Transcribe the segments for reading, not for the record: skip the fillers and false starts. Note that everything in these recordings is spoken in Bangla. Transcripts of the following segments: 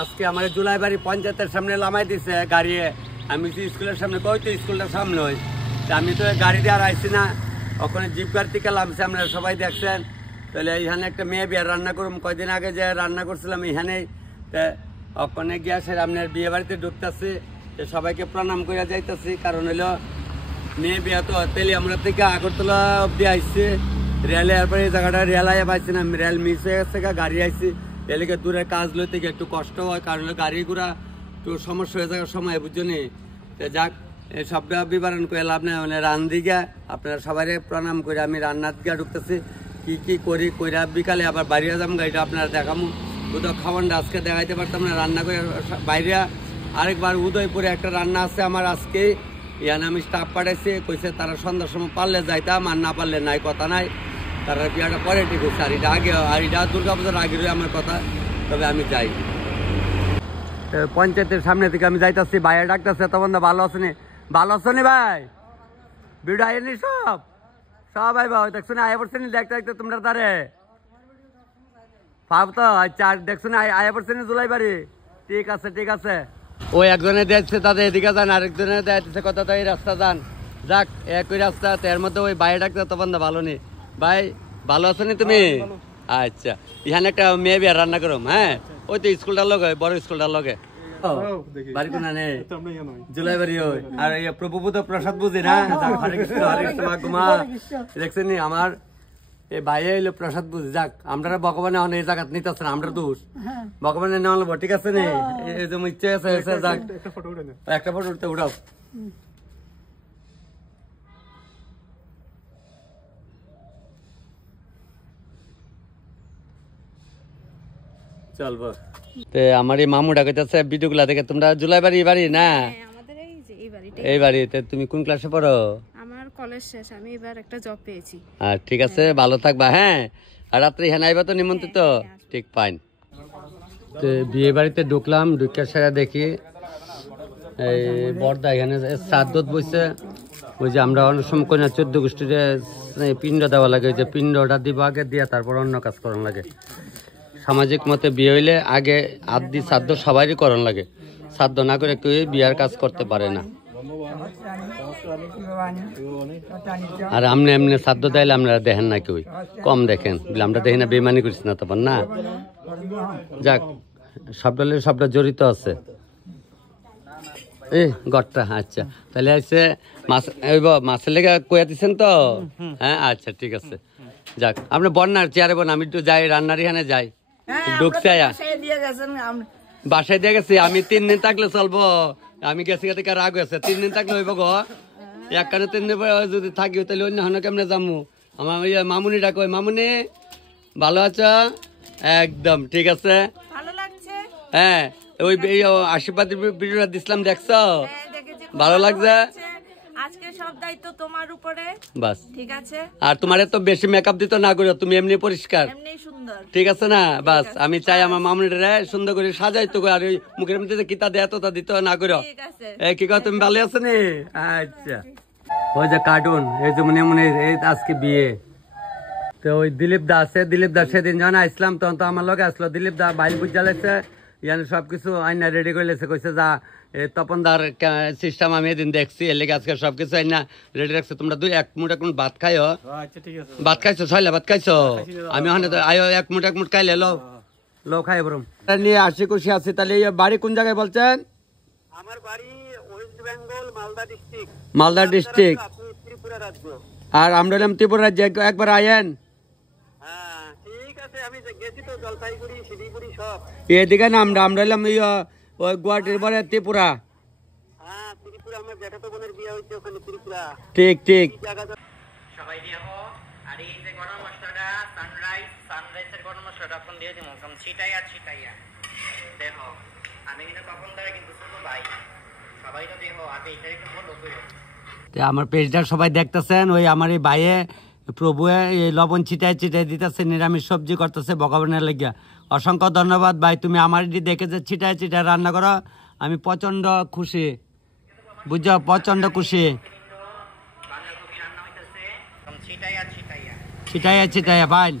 আজকে আমার জুলাইবাড়ি পঞ্চায়েতের সামনে লামাই দিছে গাড়ি। আমি স্কুলের সামনে কই তো স্কুলটার সামনে হই, আমি তো গাড়ি দিয়ে আর আইসি না, ওখানে জিপ গাড়ি থেকে নামছি, আপনারা সবাই দেখছেন। তাহলে এইখানে একটা মেয়ে বিয়ে রান্না করুম, কয়দিন আগে যে রান্না করছিলাম এইখানেই, ওখানে গ্যাসের আপনার বিয়ে বাড়িতে ঢুকতেছি, সবাইকে প্রণাম করে যাইতেছি। কারণ হইলো মেয়ে বিয়ে তো তেলি আমরা থেকে আগরতলা অব্দি আইসি, রেলে এরপরে এই জায়গাটা রেল আইয়া পাইছি না, রেল মিস হয়ে গেছে, গাড়ি আইসি, এলাকা দূরের কাজ লইতে গিয়ে একটু কষ্ট হয়, কারণ গাড়ি ঘোড়া একটু সমস্যা হয়ে যাওয়ার সময় বুঝছনি। যাক এই সবটা বিবরণ করে লাভ নেই, মানে রান্ধি গা আপনারা সবাই প্রণাম করে আমি রান্নার গিয়া ঢুকতেছি। কি করি কইরা বিকালে আবার বাইরে যাম, গাড়িটা আপনারা দেখামু। কোথাও খাওয়ানটা আজকে দেখাইতে পারতাম না, রান্না করে বাইরে আরেকবার উদয়পুরে একটা রান্না আছে আমার আজকে, ইয়ানে আমি স্টাফ পাঠাইছি, কইছে তারা সন্ধ্যার সময় পারলে যাইতাম, আর না পারলে নাই, কথা নাই। তারা বিয়াটা পরে ঠিক হচ্ছে, আর এটা আগে, আর এটা দুর্গাপূজার আগে রয়ে আমার কথা। তবে আমি যাই পঞ্চায়েতের সামনে থেকে আমি যাইতাছি, বাইরে ডাকতেছে, তখন ভালো আছেনি? ভালো আছেনি ভাই? ভিডিও আইনি সব সবাই ভাই দেখছো না, আয়া পড়ছেনি দেখতে দেখতে তোমরা তারে পাব তো। আচ্ছা দেখছো না আয়া পড়ছেনি জুলাইবাড়ি? ঠিক আছে ঠিক আছে। ওই একজনে দেখছে তাদের এদিকে যান, আরেকজনে দেখছে কথা, তো এই রাস্তা যান। যাক একই রাস্তা, এর মধ্যে ওই বাইরে ডাকতে তখন ভালো নেই। ভাই ভালো আছো নি তুমি? আচ্ছা এখানে একটা মেয়ে বিয়ে রান্না করো, হ্যাঁ ওই তো স্কুলটার লগে, বড় স্কুলটার লগে বাড়ি কোনা নেই জুলাইবাড়ি। আর প্রভুপুত প্রসাদ বুঝি না, হরে কৃষ্ণ হরে কৃষ্ণ মা দেখছেন নি আমার এই ভাই এলো প্রসাদ বুঝি। যাক আমরা ভগবানে এই জায়গা নিতেছে না, আমরা দোষ ভগবানের নেওয়া নেবো, ঠিক আছে নি? এই যে ইচ্ছে আছে, যাক একটা ফটো উঠতে উঠাও। চলবো আমার এই মামু ডাকাইতেছে ভিডিও গুলা দেখে। তোমরা জুলাইবাড়ি বাড়ি না? এই বাড়িতে তুমি কোন ক্লাসে পড়ো? আমার কলেজ শেষ, আমি এবার একটা জব পেয়েছি। ঠিক আছে ভালো থাকবা, হ্যাঁ। আর রাত্রে এখানে আইবা তো নিমন্ত্রিত, ঠিক ফাইন। তো বিয়ে বাড়িতে ঢুকলাম, ঢুকে সেরা দেখি এই বর্দা এখানে শ্রাদ্ধত বসে। ওই যে আমরা অনেক সময় কই না 14 গোষ্ঠীতে পিণ্ড দেওয়া লাগে, ওই যে পিণ্ডটা দিব আগে দিয়া তারপর অন্য কাজ করন লাগে। সামাজিক মতে বিয়ে হইলে আগে আদি শ্রাদ্ধ সবারই করণ লাগে, শ্রাদ্ধ না করে কেউ বিয়ার কাজ করতে পারে না। আর আমনে এমনি শ্রাদ্ধ দিলে আপনারা দেখেন না, কেউ কম দেখেন, আমরা দেখি না, বেমানি করিস না তখন না। যাক সবটা জড়িত আছে এই গড়টা। আচ্ছা তাহলে আছে মাছের লেগে কইয়া দিচ্ছেন তো, হ্যাঁ আচ্ছা ঠিক আছে। যাক আপনি বন্যার চেয়ারে বোন, আমি একটু যাই রান্নার এখানে যাই, ঢুকছে বাসায় দিয়ে গেছি। আমি 3 দিন থাকলে চলবো, আমি গেছি থেকে রাগ হয়েছে, 3 দিন থাকলে হইব গো। একখানে 3 দিন যদি থাকি তাহলে অন্য হন কেমনে যাবো। আমার মামুনি ডাক, ওই মামুনি ভালো আছো? একদম ঠিক আছে, হ্যাঁ। ওই আশীর্বাদ ভিডিওটা দিছিলাম, দেখছো? ভালো লাগছে? আজকে সব দায়িত্ব তোমার উপরে, বাস ঠিক আছে। আর তোমার এত বেশি মেকআপ দিতে না করো, তুমি এমনি পরিষ্কার, এমনি সুন্দর, ঠিক আছে না? বাস আমি চাই আমার মামুনিটা সুন্দর করে সাজাইতো, আর ওই মুখের মধ্যে কিতা দেয় তো তা দিতে না করো, কি কর? তুমি ভালো আছো নি? আচ্ছা ওই যে কার্টুন এই যে মনে মনে এই আজকে বিয়ে তো ওই দিলীপ দা আছে, দিলীপ দা সেদিন যখন আসলাম তখন তো আমার লগে আসলো। দিলীপ দা বাইল বুঝ জ্বালাইছে, ইয়ানি সবকিছু আইনা রেডি করে লেছে, কইছে যা তপন দার সিস্টেম আমি এদিন দেখছি, এর লেগে আজকে সবকিছু আইনা রেডি রাখছে। তোমরা এক মুঠ ভাত খাইও। ভাত খাইছো? ছয়লা ভাত খাইছো? আমি ওখানে আয়ো এক মুঠ খাইলে লো খাই বরম নিয়ে আসি, খুশি আছি। তাহলে বাড়ি কোন জায়গায় বলছেন? আমার বাড়ি West Bengal, Malda district. Malda district. Tripura রাজ্য। আর আমরা এলাম ত্রিপুরা রাজ্যে, একবার আয়েন। হ্যাঁ ঠিক আছে, আমি গেছি তো জলপাইগুড়ি, শিলিগুড়ি সব এদিকে না। আমরা এলাম ওই গুয়াহাটির পরে ত্রিপুরা। হ্যাঁ ত্রিপুরা, আমার জ্যাঠাতো বোনের বিয়ে হয়েছে ওখানে ত্রিপুরা। ঠিক ঠিক। সবাই দেখো, আর এই যে গরম মশলাটা সানরাইজের গরম মশলাটা এখন দিয়ে দিব, ছিটাইয়া দেখো। আমি কিন্তু কখন ধরে কিন্তু শুধু ভাই সবাই তো দেখো, আগে এটা একটু বলো কইও। আমার পেজটা সবাই দেখতেছেন, ওই আমার এই ভাইয়ে প্রভু এই লবণ ছিটাই দিতেছে, নিরামিষ সবজি করতেছে ভগবানের লেগিয়া। অসংখ্য ধন্যবাদ ভাই, তুমি আমার দেখে যে ছিটাই রান্না করো, আমি প্রচন্ড খুশি, বুঝছো? প্রচন্ড খুশি। ছিটাইয়া ভাই।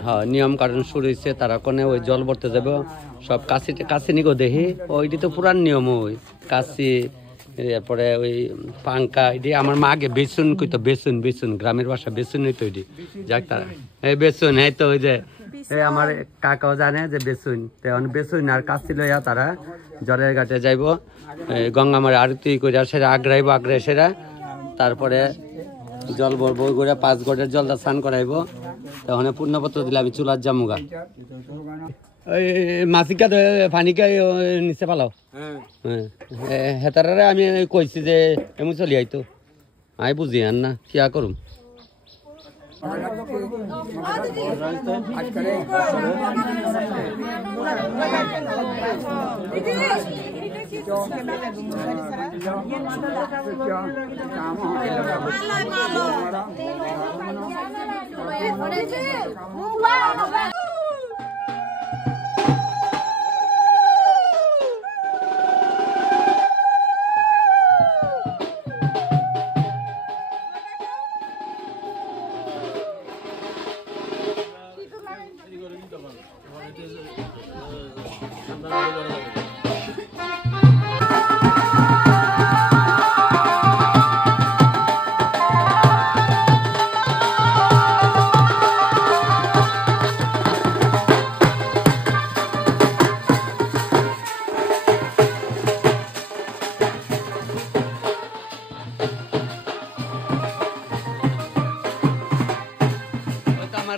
হ্যাঁ নিয়ম কানুন শুরু হয়েছে তারা কোনে ওই জল ভরতে যাবে সব কাশি নিকো দেখি ওইটি তো পুরান নিয়ম ওই কাশি এরপরে ওই পাঙ্কা এটি আমার মা আগে বেসুন কইতো বেসুন গ্রামের ভাষা বেসুন হইতো ওইটি যাক তারা এই বেসুন এই তো ওই যে এই আমার কাকাও জানে যে বেসুন বেসুন আর কাশি লইয়া তারা জলের ঘাটে যাইব গঙ্গামার আরতি করে সেরা আগ্রাইব আগ্রাই সেরা তারপরে জল ভরবো করে 5 গড়ের জলটা স্নান করাইব তখন পূর্ণপত্র দিলে আমি চুলার জামুগা ওই মাসিকা পানিকা নিচে পালাও হেতারে আমি কইছি যে এমন চলি আইতো আমি বুঝি আর না কিয়া করুম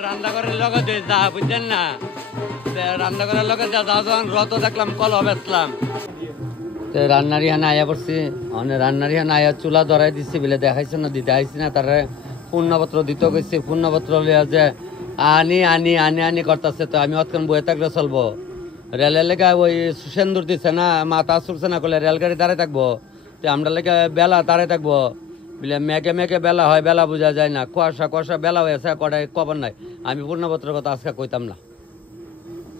রান্নাঘরের লগে যা বুঝছেন না রান্নাঘরের লগে যা যখন রত দেখলাম কল বেচলাম রান্নার ইহানে আয়া পড়ছি অনেক রান্নার ইহানে আয়া চুলা ধরাই দিচ্ছি বলে দেখাইছে না দিতে আইসি না তারা পূর্ণপত্র দিতে গেছি পূর্ণপত্র লিয়া যে আনি করতেছে তো আমি অতক্ষণ বয়ে থাকলে চলবো রেলের লেগে ওই সেন্দুর দিচ্ছে না মাথা চুরছে না করলে রেলগাড়ি দাঁড়ায় থাকবো তো আমরা লেগে বেলা দাঁড়ায় থাকবো বলে মেঘে বেলা হয় বেলা বোঝা যায় না কুয়াশা বেলা হয়েছে কটায় কবর নাই আমি পূর্ণপত্রের কথা আজকে কইতাম না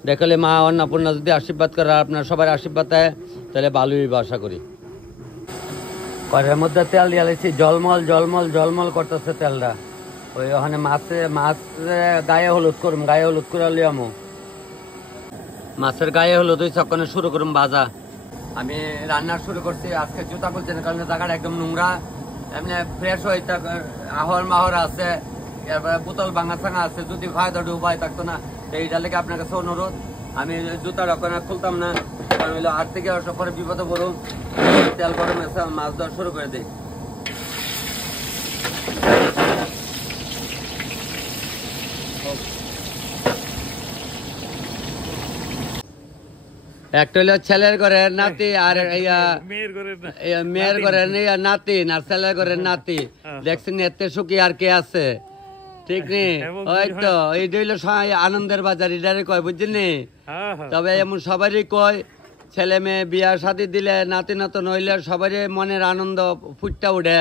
দেখলে মা অন্নপূর্ণা যদি আশীর্বাদ করে আপনার সবার আশীর্বাদ দেয় তাহলে ভালোই আশা করি কড়াইয়ের মধ্যে তেল দিয়েছি জলমল করতেছে তেলটা ওই ওখানে মাছ গায়ে হলুদ করে লিয়ামো মাছের গায়ে হলুদ ওই চক্কনে শুরু করুম ভাজা আমি রান্না শুরু করছি আজকে জুতা খুলছি না কারণ জায়গাটা একদম নোংরা এমনি ফ্রেশ হয়ে মাহর আছে এরপরে বোতল ভাঙা চাঙা আছে যদি ফায়দা উপায় থাকতো না তো এইটা লেগে আপনার কাছে অনুরোধ আমি জুতা রক্ষণা খুলতাম না কারণ হইলো আর থেকে পরে বিপদে পড়ুন তেল গরম এসে মাছ ধরা শুরু করে দিই একটা হলো ছেলের ঘরের নাতি আর মেয়ের ঘরের নাতি আর ছেলের ঘরের নাতি দেখছেন এতে সুখী আর কে আছে ঠিক নেই ওই তো এইটা হইলো আনন্দের বাজার এটারে কয় বুঝলি তবে এমন সবারই কয় ছেলে মেয়ে বিয়া শাদী দিলে নাতি নাতন হইলে সবারই মনের আনন্দ ফুটটা উঠে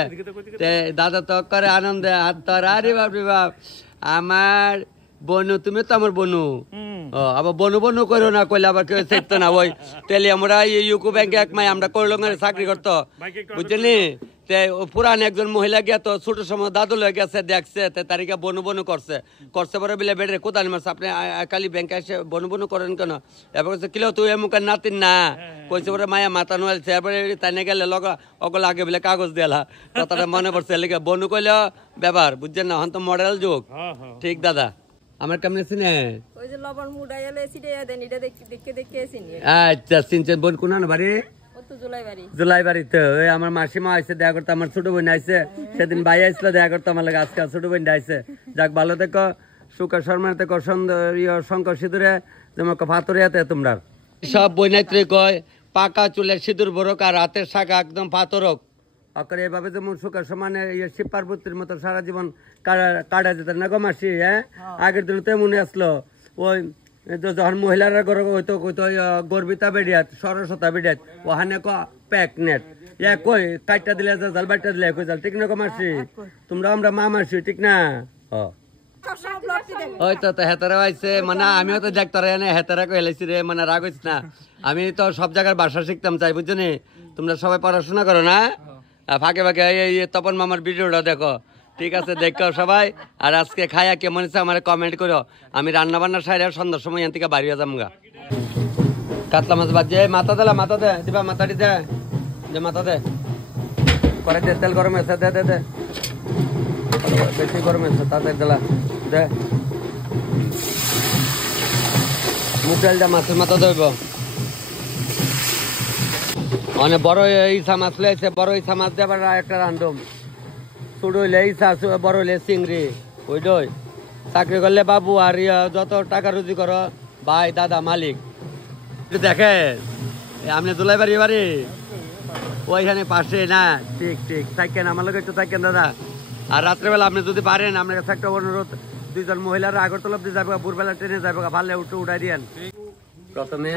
দাদা তো করে আনন্দে হাত তোর আরে বাপ আমার বনু তুমি তো আমার বনু আবার বনু করো না কইলে আবার কেউ চাইতো না ওই তেলে আমরা ইউকো ব্যাংকে এক মাই আমরা করলঙ্গের চাকরি করতো বুঝলি পুরান একজন মহিলা গিয়া তো ছোট সময় দাদু লয়ে গেছে দেখছে তারিখে বনু করছে পরে বিলে বেড়ে কোথায় মারছে আপনি কালি ব্যাংকে এসে বনু করেন কেন এবার কিলো তুই এমুকের নাতিন না কইছে পরে মায়া মাথা নোয়ালছে এরপরে তাই গেলে অগল আগে বলে কাগজ দিলা কথাটা মনে পড়ছে লিখে বনু কইলে ব্যবহার বুঝছেন না হন তো মডেল যুগ ঠিক দাদা আমার কেমনে চিনে ওই যে লবণ মুড়াইয়া লইছি দেন এটা দেখে চিনি আচ্ছা চিনছেন বোন কোন বাড়ি জুলাই বাড়িতে ওই আমার মাসিমা আইসে দেখা করতে আমার ছোট বোন আইসে সেদিন ভাই আইসলো দেখা করতে আমার লাগে আজকাল ছোট বোন আইসে যাক ভালো থেকো সুখা শর্মার থেকো শঙ্কর সিঁদুরে তোমাকে ফাতরিয়াতে তোমরা সব বইনাইত্রে কয় পাকা চুলের সিঁদুর বরক আর হাতের শাখা একদম ফাতরক অকরে এভাবে যেমন সুখের সমানে শিব পার্বতীর মতো সারা জীবন কাটা যেত না গো মাসি হ্যাঁ আগের দিন তো মনে আসলো ওই যখন মহিলারা হইতো গর্বিতা বেড়িয়াত সরস্বতা বেড়িয়াত ওখানে প্যাক নেট কই কাটটা দিলে জাল বাটটা দিলে কই জাল ঠিক না গো মাসি তোমরা আমরা মা মাসি ঠিক না ওই তো হেতারা আইছে মানে আমিও তো ডাক্তার এনে হেতারা কই হেলাইছি রে মানে রাগ হইছ না আমি তো সব জায়গার ভাষা শিখতাম চাই বুঝছো নি তোমরা সবাই পড়াশোনা করো না ফাঁকে ফাঁকে এই তপন মামার ভিডিওটা দেখো ঠিক আছে দেখো সবাই, আর আজকে খায়া কেমন হয়েছে আমার কমেন্ট করো। আমি রান্না বান্না সাইড সন্ধ্যার সময় এখান থেকে বাড়ি যাম গা। কাতলা মাছ বাজে মাথা দিলা, মাথা দে দিবা, মাথাটি দে, যে মাথা দে করে দে, তেল গরম হয়েছে দে দে দে, বেশি গরম হয়েছে তাদের দিলা দে, মুখ ডাল দে, মাছের মাথা দেব। অনেক বড় ইসা মাছ লেগেছে, বড় ইসা মাছ দেবার একটা রান্ধম, ছোট হইলে ইসা, বড় হইলে চিংড়ি। ওইটাই চাকরি করলে বাবু আর যত টাকা রুজি করো ভাই দাদা মালিক। দেখে আপনি দুলাই বাড়ি বাড়ি ওইখানে পাশে না, ঠিক ঠিক থাকেন, আমার লোক একটু থাকেন দাদা। আর রাত্রেবেলা আপনি যদি পারেন আপনার কাছে একটা অনুরোধ, দুইজন মহিলারা আগরতলা দিয়ে যাবে, ভোরবেলা ট্রেনে যাবে, ভালো উঠে উঠাই দিয়েন। প্রথমে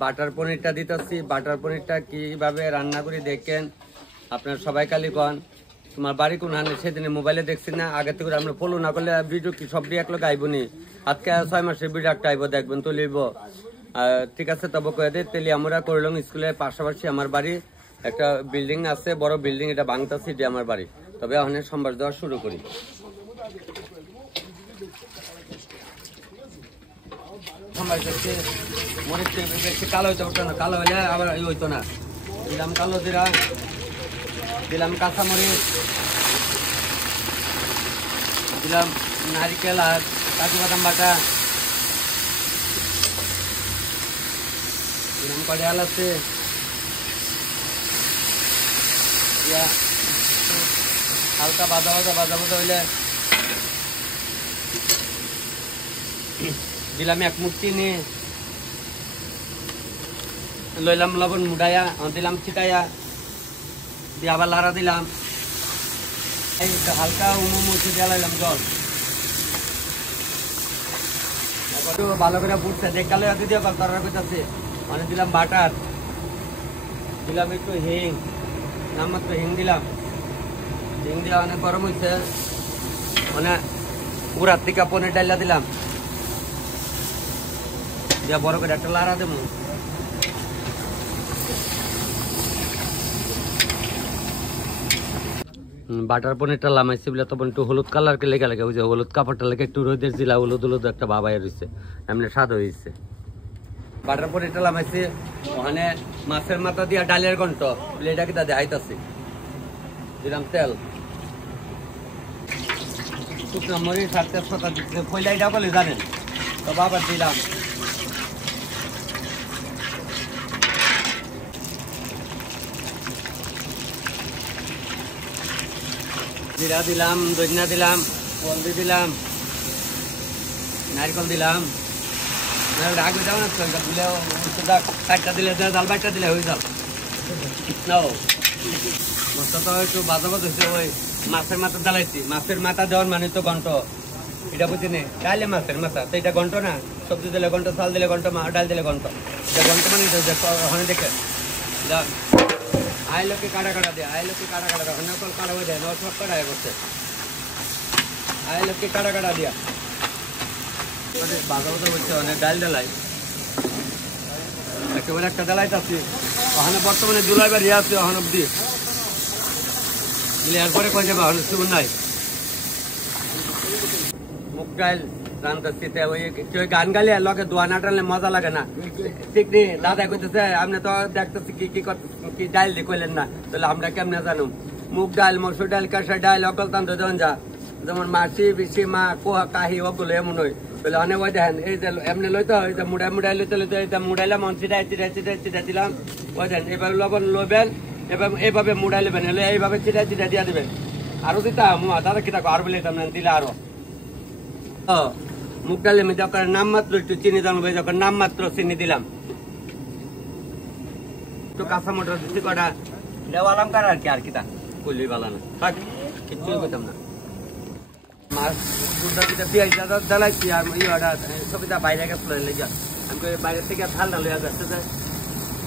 বাটার পনিরটা দিতেছি, বাটার পনিরটা কিভাবে রান্না করি দেখেন আপনার সবাই। কালি কন তোমার বাড়ি কোন হানে, সেদিনে মোবাইলে দেখছি না, আগে থেকে আমরা ফলো না করলে ভিডিও কি সব দিয়ে এক লোক আইব নি, আজকে 6 মাসের ভিডিও একটা আইব দেখবেন তো লইব। ঠিক আছে তবে কয়ে দে তেলি আমরা করলাম স্কুলের পাশাপাশি আমার বাড়ি একটা বিল্ডিং আছে, বড় বিল্ডিং, এটা ভাঙতাছি, এটা আমার বাড়ি। তবে এখন সম্বাস দেওয়া শুরু করি। কালো হইতে না, কালো হইলে আবার হইতো না। দিলাম কালো জিরা, দিলাম কাঁচামরিচ, দিলাম নারিকেল আর কাজু বাদাম বাটা, দিলাম কড়াই আছে, হালকা ভাজা ভাজা ভাজা ভাজা হইলে দিলাম 1 মুঠ চিনি, লইলাম লবণ মুড়াইয়া, দিলাম ছিটাইয়া দিয়ে আবার লাড়া দিলাম, এই হালকা উমুমুচি দিয়ে লাইলাম জল, ভালো করে ফুটছে দেখালে দিয়ে তরকারি করতেছে। মানে দিলাম বাটার, দিলাম একটু হিং, নামমাত্র হিং দিলাম, হিং দিয়ে অনেক গরম হয়েছে, মানে উড়ার থেকে পনির ডাইলা দিলাম, দিয়া বড় করে একটা লাড়া দেবো। বাটার পনিরটা লামাইছি বলে তখন একটু হলুদ কালার কে লেগে লেগে, ওই যে হলুদ কাপড়টা লেগে একটু রোদের দিলা, হলুদ হলুদ একটা বাবাই রয়েছে, এমনি স্বাদ হয়েছে। বাটার পনিরটা লামাইছি, ওখানে মাছের মাথা দিয়া ডালের ঘন্ট এটা কি তা দেখাইতেছি, দিলাম তেল, শুকনো মরিচ আর তেজপাতা দিচ্ছে, পয়লাইটা বলে জানেন তো বাবার দিলাম, জিরা দিলাম, ধনিয়া দিলাম, হলদি দিলাম, নারকেল দিলাম, আগে যাও না দিলেও চারটা দিলে জাল, বাইরটা দিলে হয়ে যাও। মশলা তো একটু বাজা বাজ হয়েছে, ওই মাছের মাথা জ্বালাইছি, মাছের মাথা দেওয়ার মানে তো ঘন্ট, এটা বুঝি নে ডাইলে মাছের মাথা তো এটা ঘন্ট না, সবজি দিলে ঘন্ট, চাল দিলে ঘন্ট, ডাল দিলে ঘন্ট, এটা ঘন্ট মানে ওখানে দেখে আই লোকে কাটা কাটা দিয়ে, আই লোকে কাটা কাটা দেয়, নকল কাটা হয়ে যায়, সব কাটা হয়ে করছে, আই লোকে কাটা কাটা দিয়া বাজা বাজা হচ্ছে, অনেক ডাল ডালাই একেবারে একটা ডালাই আছে, ওখানে বর্তমানে জুলাই বাড়ি আছে, ওখানে অব্দি এরপরে কয়ে যাবে, ওখানে শুরু নাই। মুখ ডাল রান্তাছি, ওই গান গালি আর লগে দোয়া না টানলে মজা লাগে না, ঠিক নেই। দাদা কইতেছে আপনি তো দেখতেছি কি কি কি ডাল দিয়ে কইলেন না, তাহলে আমরা কেমনে জানুম? মুগ ডাল, মসুর ডাল, কাঁসা ডাল, অকল তান্ত্র দেন যা, যেমন মাসি বিশি মা কোহা কাহি ওগুলো এমন হয় বলে অনেক ওই দেখেন, এই যে এমনি লইতো, এই যে মুড়াই মুড়াই লইতে লইতে এই যে মুড়াইলাম, চিটাই চিটাই চিটাই চিটাই দিলাম, ওই দেখেন এইভাবে লবণ লইবেন, এবার এইভাবে মুড়াই নেবেন, এলে এইভাবে চিটাই চিটাই দিয়া দিবেন। আরো দিতাম দাদা কি থাকো, আরো বলে দিতাম দিলে আরো। মুগ ডালের মধ্যে আপনার নামমাত্র একটু চিনি দিলাম, যখন নামমাত্র চিনি দিলাম, একটু কাঁচা মটর দিচ্ছি কটা, দেওয়ালাম কার আর কি, আর কি তা কইলি বালা না, থাক কিচ্ছু করতাম না। মাছ পেঁয়াজ জ্বালাইছি, আর ইয়েটা ছবিটা বাইরে গেছিল লেগে, আমি বাইরের থেকে ঠান্ডা লইয়া যাচ্ছে,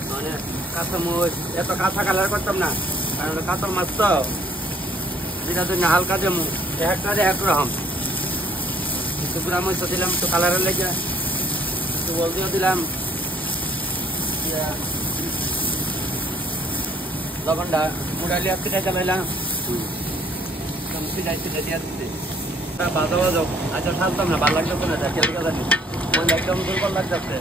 মানে কাঁচা মরিচ এত কাঁচা কালার করতাম না, কারণ কাঁচা মাছ তো যেটার জন্য হালকা যেমন একটা একরকম, পুরা মরিচ দিলাম তো কালারের লেগে, একটু হলদিও দিলাম, লবণটা মুড়ালিয়া পিঠা চালাইলাম, সিটাই সিটাই দিয়ে দিচ্ছি বাজা বাজো আচ্ছা থাকতাম না ভালো লাগতো না কেন জানি মনে একদম দুর্বল লাগতেছে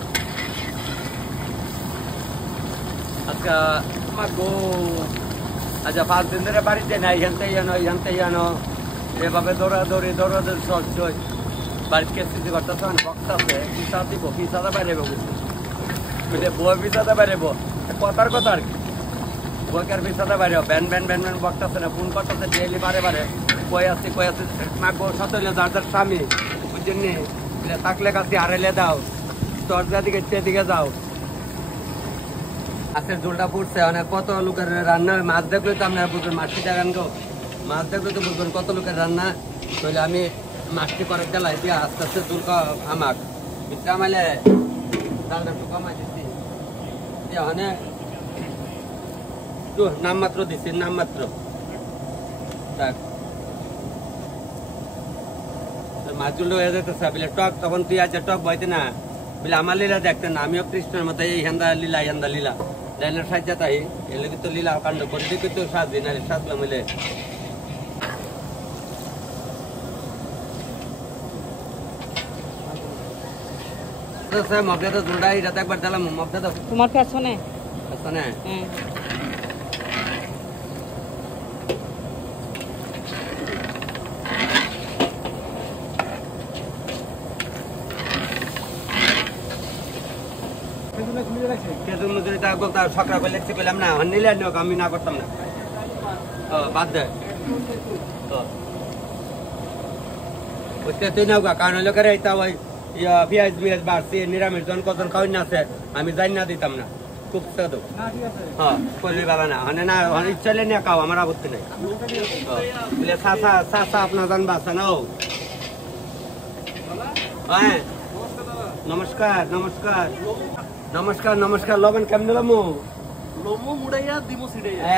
আচ্ছা গো আচ্ছা 5 দিন ধরে বাড়িতে নাই এখানতে জানো এভাবে দৌড়াদৌড়ি সহ্যই বাড়িতে কেসি করতেছে বক্তাছে পিসা দিব পিসাটা বাইরে বুঝলে বই পিসাটা বাইরে কথার কথা আর কি বইকার পিসাটা বাইরে ব্যান বক্তাছে না ফোন করতেছে ডেইলি বারে কই আছে মা গো সতলে যার স্বামী বুঝছেন থাকলে কাছে হারাইলে দাও দরজা দিকে দিকে যাও মাছের ঝোলটা ফুটছে অনেক কত লোকের রান্না মাছ দেখলে তো আপনারা বুঝবেন মাছটি দেখান গো মাছ দেখলে তো বুঝবেন কত লোকের রান্না তাহলে আমি মাছটি করে গেলাই দিয়ে আস্তে আস্তে ঝোল আমাক বিটা মাইলে ডালটা একটু কমাই দিচ্ছি দিয়ে নামমাত্র দিচ্ছি নামমাত্র মাছ ঝোল হয়ে যেতেছে বলে টক তখন তুই আছে টক বইতে না বলে আমার লীলা দেখতেন না আমিও কৃষ্ণের মতো এই হেন্দা লীলা লাইনের সাজ্জা তাই এলে কিন্তু লীলা কাণ্ড করে দিকে তো সাজ দিন আরে সাজলাম মিলে মগটা তো ঝোলটা এটা তো একবার দিলাম মগটা তো তোমার পেছনে সকাল করে লেখতে পেলাম না নিলে আমি না করতাম না বাদ দেয় তুই নাও কারণ লোকের এইটা ওই পেঁয়াজ বিয়াজ বাড়ছে নিরামিষ জন কত খাওয়াই না আছে আমি জানি না দিতাম না খুব সাদু হ্যাঁ করলে বাবা না না ইচ্ছা নিয়ে খাও আমার আপত্তি নেই বলে চাষা আপনার জানবা আছে না হ্যাঁ নমস্কার লবণ কেমন লমু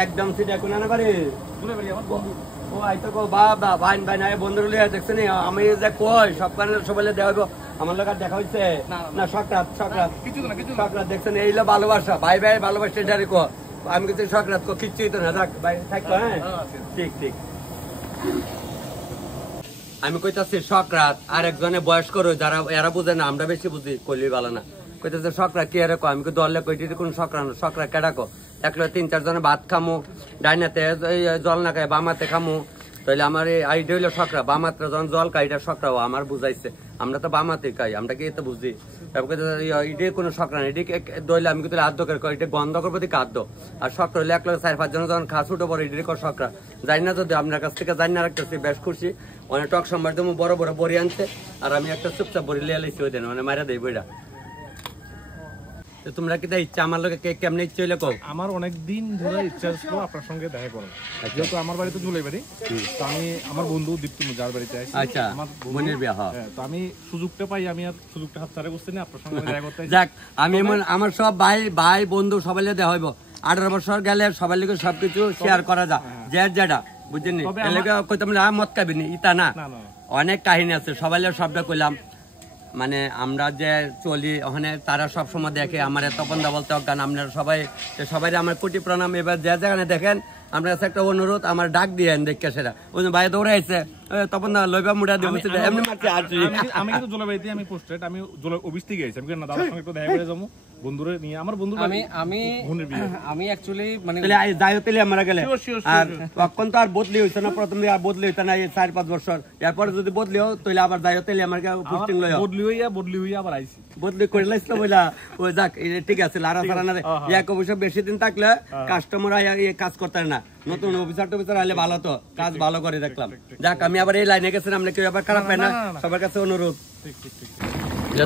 একদম সিডা কোন না পারে ও আইতো কো বাবা ভাই নাই বন্ধুর লিয়া দেখছেন আমি যে কই সব কারণে সবাই দেওয়া হইব আমার লোক দেখা হইছে না সকরাত দেখছেন এইলো ভালোবাসা ভাই ভালোবাসা ডারে কো আমি কিন্তু সকরাত কো কিচ্ছুই তো না থাক ভাই থাকো হ্যাঁ ঠিক আমি কইতাছি সকরাত আর একজনে বয়স্ক রই যারা এরা বুঝে না আমরা বেশি বুঝি কইলি ভালো না কইতাছে সকরা কি এরকম আমি দলে কইটি কোন সকরা কেডাকো একলো 3-4 জনে ভাত খামু ডাইনাতে জল না খাই বামাতে খামু তাহলে আমার এই আইডিয়া হইলো সকরা বামাত্র যখন জল খাই এটা সকরাও আমার বুঝাইছে আমরা তো বামাতে খাই আমরা কি এতে বুঝি তারপর এটা কোনো সকরা না এটি দইলে আমি কিন্তু আদ্য করে এটা গন্ধ করবো দিকে আদ্য আর সকরা হইলে 1-4-5 জন যখন খাস উঠো পরে এটি কর সকরা জানি না যদি আপনার কাছ থেকে জানি না রাখতেছি বেশ খুশি অনেক টক সম্বার তুমি বড় বড়ি আনছে আর আমি একটা চুপচাপ বড়ি লিয়ে লাইছি ওই দিন মানে মারা দেই বইটা তোমরা কি ইচ্ছা আমার লোক কেমনে ইচ্ছা হইলে কও আমার অনেক দিন ধরে ইচ্ছা ছিল আপনার সঙ্গে দেখা করার যেহেতু আমার বাড়িতে জুলাই বাড়ি তো আমি আমার বন্ধু দীপ্তি যার বাড়িতে আসি আচ্ছা আমার বোনের বিয়া হয় তো আমি সুযোগটা পাই আমি আর সুযোগটা হাতছাড়া করছি না আপনার সঙ্গে দেখা করতে যাক আমি আমার সব ভাই বন্ধু সবাই দেখা হইব 18 বছর গেলে সবাই লিগে সবকিছু শেয়ার করা যায় যেটা বুঝছেন এলাকা কইতাম না মত কাবিনি ইতা না অনেক কাহিনী আছে সবাই সবটা কইলাম মানে আমরা যে চলি ওখানে তারা সব সময় দেখে আমার তপন দা বলতে অজ্ঞান আপনারা সবাই আমার কোটি প্রণাম এবার যে যেখানে দেখেন আপনার কাছে একটা অনুরোধ আমার ডাক দিয়ে দেখে সেটা ওই ভাই দৌড়াইছে তপন দা লইবা মুড়া দিয়ে এমনি মারছে আমি কিন্তু জলবায়ুতে আমি পোস্টেড আমি অফিস থেকে গেছি আমি দাদার সঙ্গে একটু দেখা করে যাবো বন্ধুরে নিয়ে আমার বন্ধু আমি অ্যাকচুয়ালি মানে যাইতে আমরা গেলে আর তখন তো আর বদলি হইছে না প্রথমে আর বদলি হইছে না এই 4-5 বছর এরপরে যদি বদলিও তাহলে আবার যাইতে আমার পোস্টিং লয় বদলি হইয়া আবার আইছি বদলি করে লাইছিল বইলা ওই যাক ঠিক আছে লারা সারা না এক অফিসে বেশি দিন থাকলে কাস্টমার কাজ করতে না নতুন অফিসার আইলে ভালো তো কাজ ভালো করে দেখলাম যাক আমি আবার এই লাইনে গেছেন আমরা কেউ আবার খারাপ পাই না সবার কাছে অনুরোধ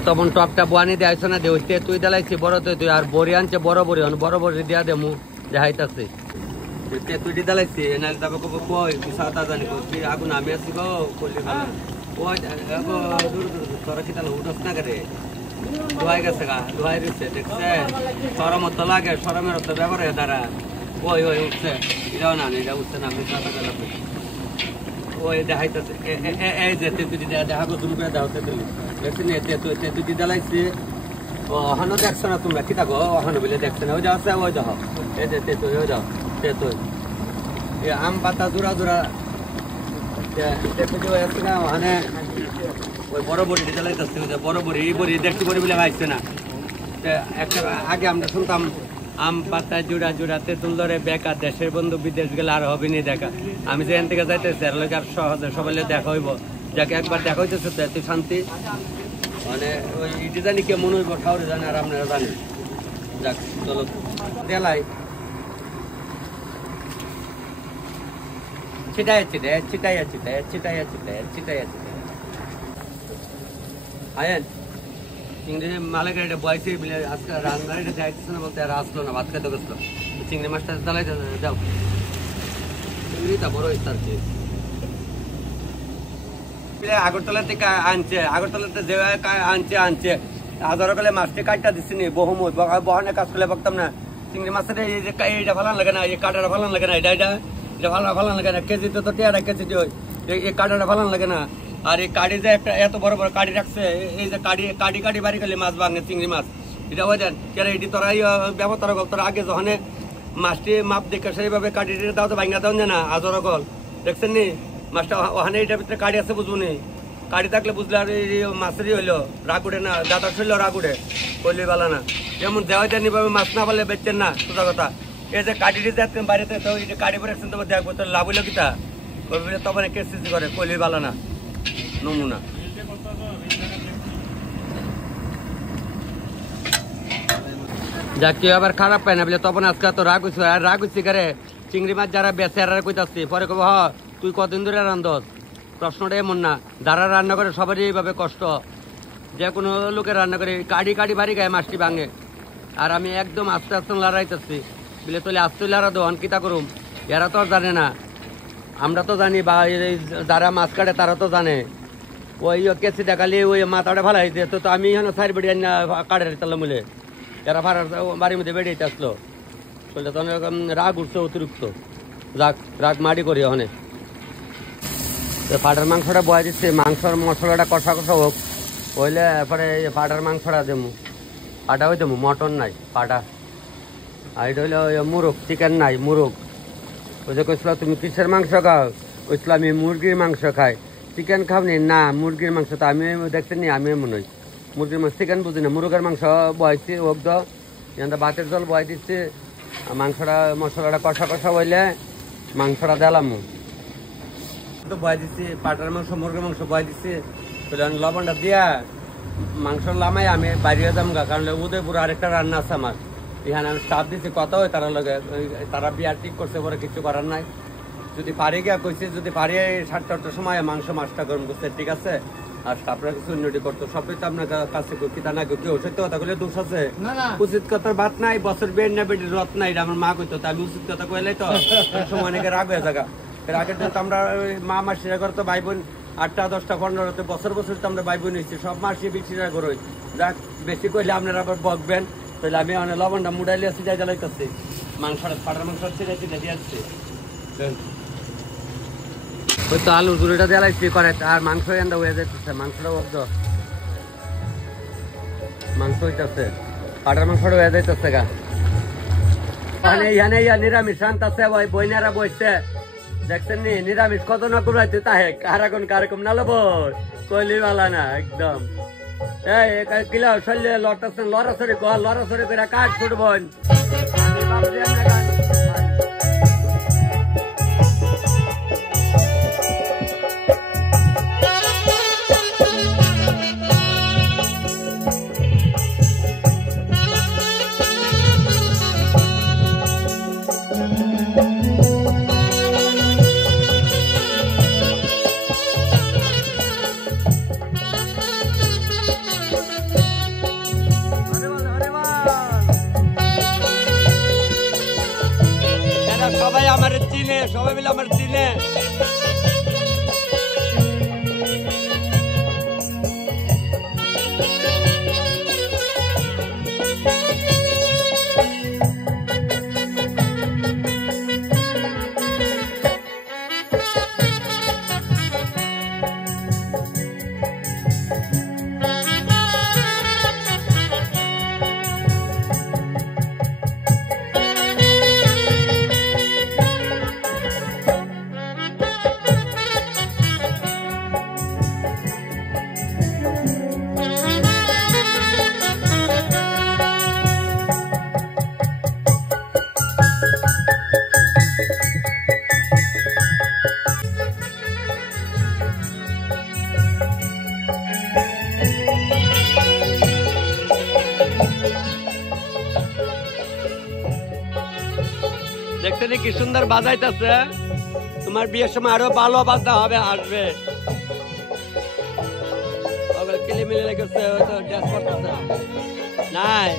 তখন টকটা বানি দিয়ে আইসো না দিয়ে তুই দেলাইছি বড় তুই আর বড়ি আনছে বড় বড়ি দিয়া দে মু দেখাইতাছি তুই দেলাইছি এনার যাবে কই সাদা জানি তুই আগুন আমি আসি গো করলি ভালো ওই তোরা কি তাহলে উঠস না করে ধোয়াই গেছে গা ধোয়াই দিচ্ছে দেখছে সরম তো লাগে সরমের তো ব্যবহার দ্বারা ওই উঠছে এটাও না এটা উঠছে না আমি সাদা গেলাম ওই দেখাইতেছে এই যে তেতুটি দেখাবো তুমি করে দেখাতে তুমি দেখছেন তেতুটি দেলাইছি ওখানো দেখছো না তোমরা কি থাকো ওখানো বলে দেখছো না ওই যাচ্ছে ওই যাও এই যে তেতু ওই যাও তেতু আম পাতা জোড়া দেখো যে আছে না ওখানে ওই বড় বড়ি চালাইতেছে বড় বড়ি এই বড়ি দেখতে বড়ি বলে আসছে না একটা আগে আমরা শুনতাম আম পাতা জোড়া জোড়া তেঁতুল ধরে বেকার দেশের বন্ধু বিদেশ গেলে আর হবে নি দেখা আমি যেখান থেকে যাইতেছি আর লোক আর সহজে সবাই দেখা হইব যাকে একবার দেখা হইতেছে তো এত শান্তি মানে ওই ইটি জানি কে মনে হইব ঠাউরে জানে আর আপনারা জানেন যাক চলো দেলাই চিটাই চিটাই চিটাই চিটাই চিটাই চিটাই চিটাই চিটাই আয়েন চিংড়ি মালে গাড়িটা বয়সে মিলে আজকে রান্নাটা যাইতেছে না বলতে আর আসলো না ভাত খাইতে গেছিল চিংড়ি মাছটা চালাই যাও চিংড়িটা বড় স্টার আগরতলা থেকে আনছে আগরতলাতে যে আনছে আধারকালে মাছটি কাটটা দিচ্ছি নি বহুমুখ বহনে কাজ করলে বলতাম না চিংড়ি মাছের এই যে এইটা ফালান লাগে না এই কাটাটা ফালান লাগে না এটা ফালান লাগে না কেজিতে তো 1.5 কেজি এই কাটাটা ফালান লাগে না আর এই কাঠি যে একটা এত বড় বড় কাঠি রাখছে এই যে কাঠি বাড়ি গেলে মাছ ভাঙে চিংড়ি মাছ এটা বুঝেন কেন এটি তোরা ব্যবহার তোরা আগে যখন মাছটি মাপ দেখে সেইভাবে কাঠিটি দাও তো ভাঙা দাও না আজর গল দেখছেন নি মাছটা ওখানে এটার ভিতরে কাঠি আছে বুঝুনি কাঠি থাকলে বুঝলে আর এই মাছেরই হইলো রাগুড়ে না দাদা ছিল রাগুড়ে কইলে বালা না যেমন দেওয়া দেয়নি ভাবে মাছ না পারলে বেচছেন না সোজা কথা এই যে কাঠিটি দেখতেন বাড়িতে তো এই যে কাঠি পরে রাখছেন তোমার দেখবো তো লাভ হইলো কিতা তখন কেসি করে কইলে বালা না নমুনা যাক কেউ আবার খারাপ পায় না বলে তখন আজকে তো রাগ হইছে আর রাগ হইছে করে চিংড়ি মাছ যারা বেচে আর কইতাছি পরে কব হ তুই কতদিন ধরে রান্ধস প্রশ্নটা এমন না যারা রান্না করে সবারই এইভাবে কষ্ট যে কোনো লোকে রান্না করে কাড়ি বাড়ি গায়ে মাছটি ভাঙে আর আমি একদম আস্তে আস্তে লড়াইতেছি বলে তোলে আস্তে লড়া দো অনকিতা করুম এরা তো আর জানে না আমরা তো জানি বা যারা মাছ কাটে তারা তো জানে ওই কেসি দেখালি ওই মাথাটা ভালাই দিয়ে তো আমি এখানে সাইড বেড়ে কাটে তাহলে মূলে এরা ভাড়ার বাড়ির মধ্যে বেড়ে আসলো চলতে তখন রাগ উঠছে অতিরিক্ত রাগ মাটি করি ওখানে ফাটার মাংসটা বয়া দিচ্ছে মাংসর মশলাটা কষা হোক হইলে এরপরে ফাটার মাংসটা দেবো ফাটা হয়ে দেবো মটন নাই ফাটা আর এটা হইলে ওই মুরগ চিকেন নাই মুরগ ওই যে কইছিল তুমি কিসের মাংস খাও কইছিল আমি মুরগির মাংস খাই চিকেন খাওনি না মুরগির মাংস তো আমি দেখতে নি আমি এমন হই মুরগির মাংস চিকেন বুঝি না মুরগের মাংস বয়াইছি ওক দ ভাতের জল বয়াই দিচ্ছি মাংসটা মশলাটা কষা হইলে মাংসটা দিলাম তো বয়াই দিচ্ছি পাটার মাংস মুরগির মাংস বয়াই দিচ্ছি লবণটা দিয়া মাংস লামাই আমি বাইরে যাম গা কারণ উদয়পুর আরেকটা রান্না আছে আমার এখানে আমি স্টাফ দিচ্ছি কত হয় তারা লগে তারা বিয়ার ঠিক করছে পরে কিছু করার নাই যদি পারি গিয়া কইছি যদি পারি 7টার সময় মাছটা গরম করছে ঠিক আছে আর স্টাফরা কিছু উন্নতি করতো সবই তো আপনার কাছে কিতা না কেউ সত্য কথা বলে দোষ আছে উচিত কথার বাদ নাই বছর বেড না বেডির রথ নাই আমার মা কইতো আমি উচিত কথা কইলাই তো সময় অনেকে রাগ হয়ে থাকা এর আগের দিন তো আমরা মা মাসিরা করে তো ভাই বোন 8টা 10টা 15তে বছর তো আমরা ভাই বোন হয়েছি সব মাসি বিচিরা করই যাক বেশি কইলে আপনারা আবার বকবেন তাহলে আমি অনেক লবণটা মুড়াইলে সিজাই জ্বালাইতেছি মাংসটা ফাটার মাংস ছিঁড়ে দিয়ে আসছি ওই তো আলু জুড়িটা জ্বালাইছি করে আর মাংস এন্দা হয়ে যাইতেছে মাংসটা মাংস হইতেছে ফাটার মাংসটা হয়ে যাইতেছে গা এখানে নিরামিষ শান্ত আছে ওই বইনারা বসছে দেখছেন নি নিরামিষ কত না কুড়াইতে তাহে কারকম না লব কইলি বালা না একদম এই কিলা শল্য লড়তেছেন লড়াছড়ি করে কাঠ ছুটবন সবাই আমার চিনে সবাই মিলে আমার চিনে কি সুন্দর বাজাইতেছে। তোমার বিয়ের সময় আরো ভালো বাজনা হবে, আসবে। কিলিমিলি লেগেছে, হয়তো ড্যান্স করতেছে নাই।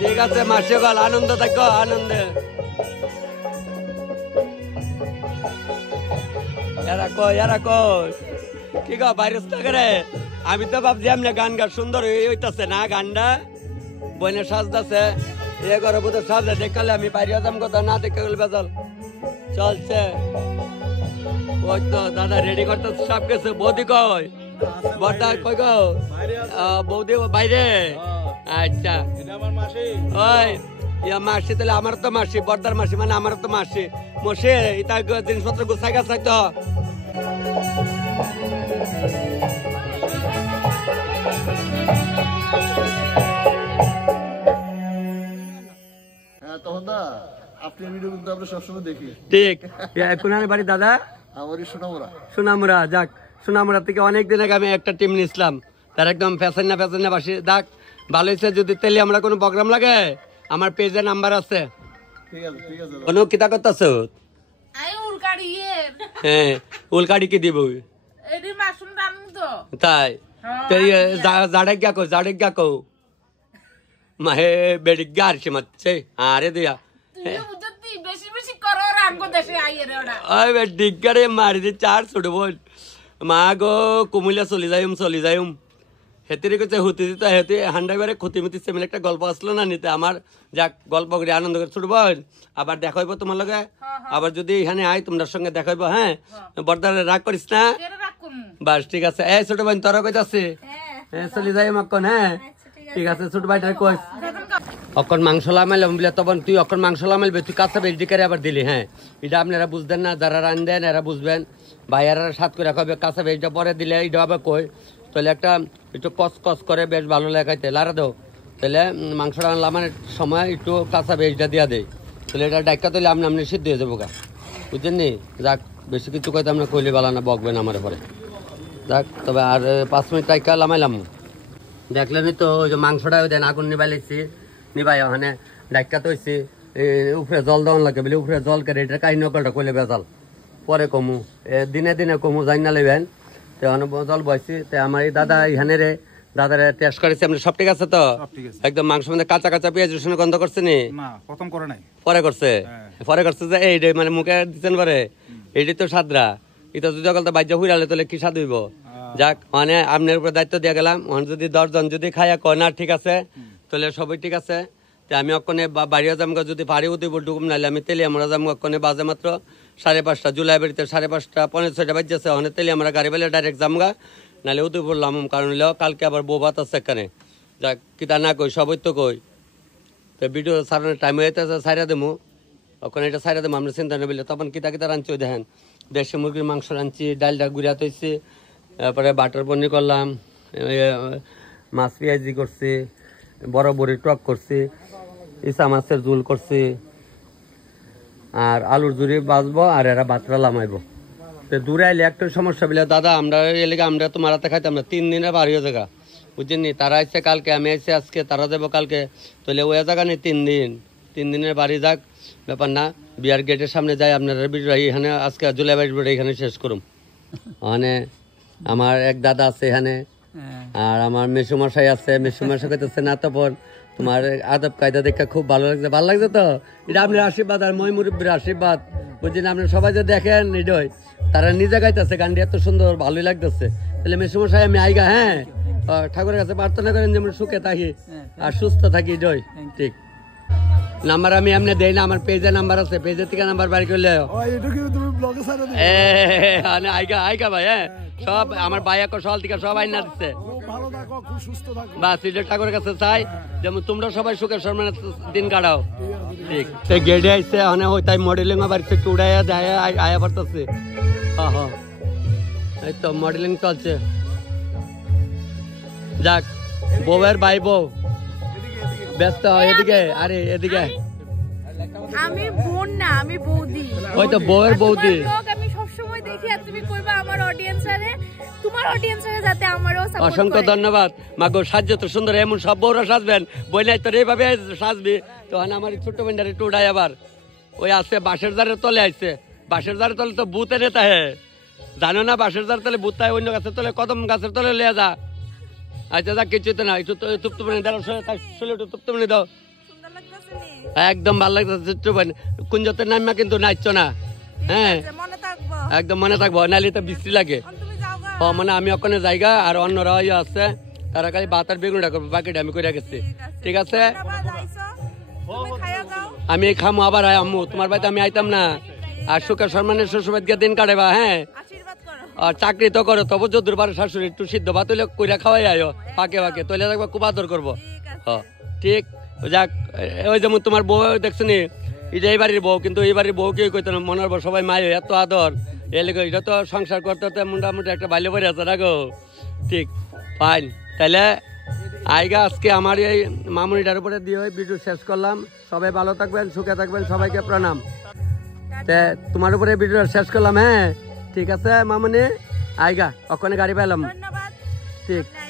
ঠিক আছে মাসে গল, আনন্দ থাকো, আনন্দে। এরা কই কি গো ভাইরাস করে? আমি তো ভাবছি এমনি গান গান সুন্দর হইতাছে না, গানটা বইনে সাজতেছে এ করে বুঝে সাজে দেখালে আমি বাইরে যাম, কথা না দেখে গেলে বেজাল চলছে। ওই তো দাদা রেডি করতে সব কিছু। বৌদি কই? বড়টা কই গো? বৌদি বাইরে। আচ্ছা ওই মাসি, তাহলে আমার তো মাসি, বর্দার মাসি মানে আমার তো মাসি। মশে এটা জিনিসপত্র গুছাই গাছাই তো। ঠিক কোন বাড়ি দাদা? সোনামুরা। যাক, সোনামুরা থেকে অনেকদিন আগে আমি একটা টিম নিয়েছিলাম, তার একদম ফ্যাশন না বাসি। যাক ভালো হয়েছে, যদি তেলে আমরা কোনো প্রোগ্রাম লাগে আমার পেজে নাম্বার আছে। কোনো কিতা করতেছ? হ্যাঁ, উলকাড়ি কি দিব? তাই জাড়ে গা কো মাহে বেড়ি গার সে মাচ্ছে। আরে দিয়া ডিগারে মারি দি চার ছুটব মা গো কুমিল্লা চলি যাইম হেতিরে কইছে হুতি দিতে হেতি হান্ডাইবারে ক্ষতিমতি সেমিল একটা গল্প আসলো না নিতে। আমার যাক গল্প করে আনন্দ করে ছুটব, আবার দেখাইব তোমার লগে। আবার যদি এখানে আই তোমার সঙ্গে দেখাইব। হ্যাঁ, বর্দারে রাগ করিস না। বাস ঠিক আছে। এই ছোট ভাই তোরা কইতাছে চলি যাই মাখন। হ্যাঁ ঠিক আছে, ছোট ভাইটার কইস অকন মাংস লামাইলাম বলে, তখন তুই অকন মাংস লামাইলবে, তুই কাঁচা বেশ দিকে আবার দিলি। হ্যাঁ, এটা আপনারা বুঝবেন না, যারা রান দেন এরা বুঝবেন। ভাইয়ারা সাত করে খাবে, কাঁচা বেশটা পরে দিলে এটা আবার কই, তাহলে একটা একটু কস করে বেশ ভালো লাগাইতে লারা দাও। তাহলে মাংসটা লামানোর সময় একটু কাঁচা বেশটা দিয়া দেয়, তাহলে এটা ডাক্কা তাহলে আপনি সিদ্ধ হয়ে যাবো গা, বুঝছেন নি? যাক বেশি কিছু কইতে আমরা কইলে বালা না, বকবেন আমার পরে। যাক তবে আর 5 মিনিট টাইকা লামাইলাম। দেখলেনি তো ওই যে মাংসটা ওই দেন আগুন নিবাইছি, নিবাই ওখানে ডাক্কা তো হয়েছি উপরে জল দেওয়ান লাগে বলে উপরে জল করে এটা কাহিনী নকলটা কইলে বেজাল পরে কমু, দিনে দিনে কমু যাই না লেবেন। তো জল বয়সি তো আমার এই দাদা এখানে রে দাদারে টেস্ট করেছি। আপনি সব ঠিক আছে তো? একদম মাংস মধ্যে কাঁচা কাঁচা পেঁয়াজ রসুন গন্ধ করছে নি? প্রথম করে নাই, পরে করছে। পরে করছে যে এইটা মানে মুখে দিচ্ছেন পরে এইটাই তো সাদরা, এটা যদি অকল বাজ্য হুইরালে তাহলে কি স্বাদ হইব। যাক মানে আপনার উপরে দায়িত্ব দিয়ে গেলাম। যদি 10 জন যদি খাইয়া কয় না ঠিক আছে তাহলে সবই ঠিক আছে। আমি অক্ষণে বাড়িও যামগা, যদি বাড়ি উঠব ঢুকুম নাহলে আমি তেলি আমরা যাবো। অক্ষণে বাজে মাত্র 5:30, জুলাই বাড়িতে 5:30 পৌনে 6টা বাজছে। ওখানে তেলি আমরা গাড়ি বেলে ডাইরেক্ট যামগা, নাহলে উঠে পড়লাম। কারণ হইলেও কালকে আবার বউ ভাত আছে এখানে। যাক কিতা না কই সবই তো কই, তো ভিডিও সারানোর টাইম হইতে সাইরা দেবো। ওখানে এটা সাইরা দেবো, আমরা চিন্তা নেই বলে। তখন কিতা কিতা রাঁধছি ওই দেখেন, দেশি মুরগির মাংস রাঁধছি, ডালটা গুড়া তৈছি, তারপরে বাটার পনির করলাম, মাছ পেঁয়াজি করছি, বড় বড়ি টক করছি, ইসা মাছের ঝোল করছি, আর আলুর জুড়ি বাজবো, আর এরা ভাতটা লামাইবো। তো দূরে আইলে একটা সমস্যা বলে দাদা আমরা এলাকা আমরা তো মারাতে খাইতাম না, 3 দিনে বাড়ি হয়ে জায়গা বুঝছেন নি। তারা আসছে কালকে, আমি আসছি আজকে, তারা যাবো কালকে, তাহলে ওই জায়গা নেই 3 দিনের বাড়ি। যাক ব্যাপার না, বিয়ার গেটের সামনে যাই আপনারা এখানে আজকে জুলাই 22 এখানে শেষ করুম। মানে আমার এক দাদা আছে এখানে, আর আমার মেসুমশাই আছে। মেসুমশাই কইতেছে না তখন তোমার আদব কায়দা দেখে খুব ভালো লাগছে। ভালো লাগছে তো? এটা আপনার আশীর্বাদ আর মই মুরব্বীর আশীর্বাদ, বুঝছেন? আপনার সবাই যে দেখেন এটাই, তারা নিজে গাইতেছে গানটি এত সুন্দর, ভালোই লাগতেছে। তাহলে মেসুমশাই আমি আইগা। হ্যাঁ, ঠাকুরের কাছে প্রার্থনা করেন যেমন সুখে থাকি আর সুস্থ থাকি। এটাই ঠিক। নাম্বার আমি এমনি দেই না, আমার পেজে নাম্বার আছে, পেজের থেকে নাম্বার বাড়ি করলে আইগা ভাই। হ্যাঁ, সব আমার ভাই সকাল থেকে সব আইনা দিচ্ছে। বাস এটা ঠাকুরের কাছে চাই যেমন তোমরা সবাই সুখের সম্মানের দিন কাটাও। ঠিক সেই গেটে আইসে অনে হয় তাই মডেলিং বাড়িতে উড়াইয়া দেয় আয়া পড়তেছে। হ্যাঁ এই তো মডেলিং চলছে। যাক বউয়ের ভাই বউ ব্যস্ত এদিকে, আরে এদিকে আমি বোন না, আমি বৌদি। ওই তো বউয়ের বৌদি। আমি সবসময় দেখি আর তুমি কইবা আমার অডিয়েন্স আরে তোমার অডিয়েন্সরা যাতে আমারও সাপোর্ট করে। অসংখ্য ধন্যবাদ মাগো, সাজ্য তো সুন্দর, এমন সব বউরা সাজবেন, বই নাই তোর এইভাবে সাজবি। তখন আমার ছোট্ট বোনটারে একটু উড়াই, আবার ওই আছে বাঁশের জারের তলে আইছে, বাঁশের জারের তলে তো ভূত এনে তাহে, জানো না বাঁশের জারের তলে ভূত তাই, অন্য গাছের তলে কদম গাছের তলে লিয়ে যা। আচ্ছা যা, কিছু তো না, একটু তুপ্তমনি দাও, একটু তুপ্তমনি দাও। সুন্দর লাগতেছে নি? একদম ভালো লাগতেছে ছোট্ট বোন, কুঞ্জতের নামা কিন্তু নাচছো না, হ্যাঁ মনে থাকবো। একদম মনে থাকবো, নাহলে তো বৃষ্টি লাগে। তুমি যাও গা। ও মানে আমি ওখানে জায়গা আর অন্যরা আছে, তারা খালি ভাত আর বেগুনটা করবে, বাকিটা আমি করে গেছি। ঠিক আছে, ধন্যবাদ আইছো। তুমি খাইয়া যাও। আমি খামো আবার আম্মু, তোমার বাড়িতে আমি আইতাম না। আর সুখে সম্মানের শ্বশুরবাদ গিয়ে দিন কাটাবা, হ্যাঁ আশীর্বাদ করো। আর চাকরি তো করো, তবু যদুর বারে শাশুড়ি একটু সিদ্ধ ভাত হইলে কইরা খাওয়াই আয়ো, পাকে পাকে তৈলে দেখবা খুব আদর করবো। ঠিক আছে। ঠিক, যাক, ওই যেমন তোমার বউ দেখছো নি, এটা এই বাড়ির বউ, কিন্তু এই বাড়ির বউ কেউ কইতো না, মনের বউ সবাই মায় এত আদর, এলাকা এটা তো সংসার করতে তো মোটামুটি একটা বাইলে বাড়ি আছে না গো। ঠিক, ফাইন, তাহলে আইগা আজকে আমার এই মামুনিটার উপরে দিয়ে ভিডিও শেষ করলাম। সবাই ভালো থাকবেন, সুখে থাকবেন, সবাইকে প্রণাম। তোমার উপরে ভিডিও শেষ করলাম, হ্যাঁ ঠিক আছে মামুনি, আইগা ওখানে গাড়ি পেলাম। ধন্যবাদ। ঠিক। আপনি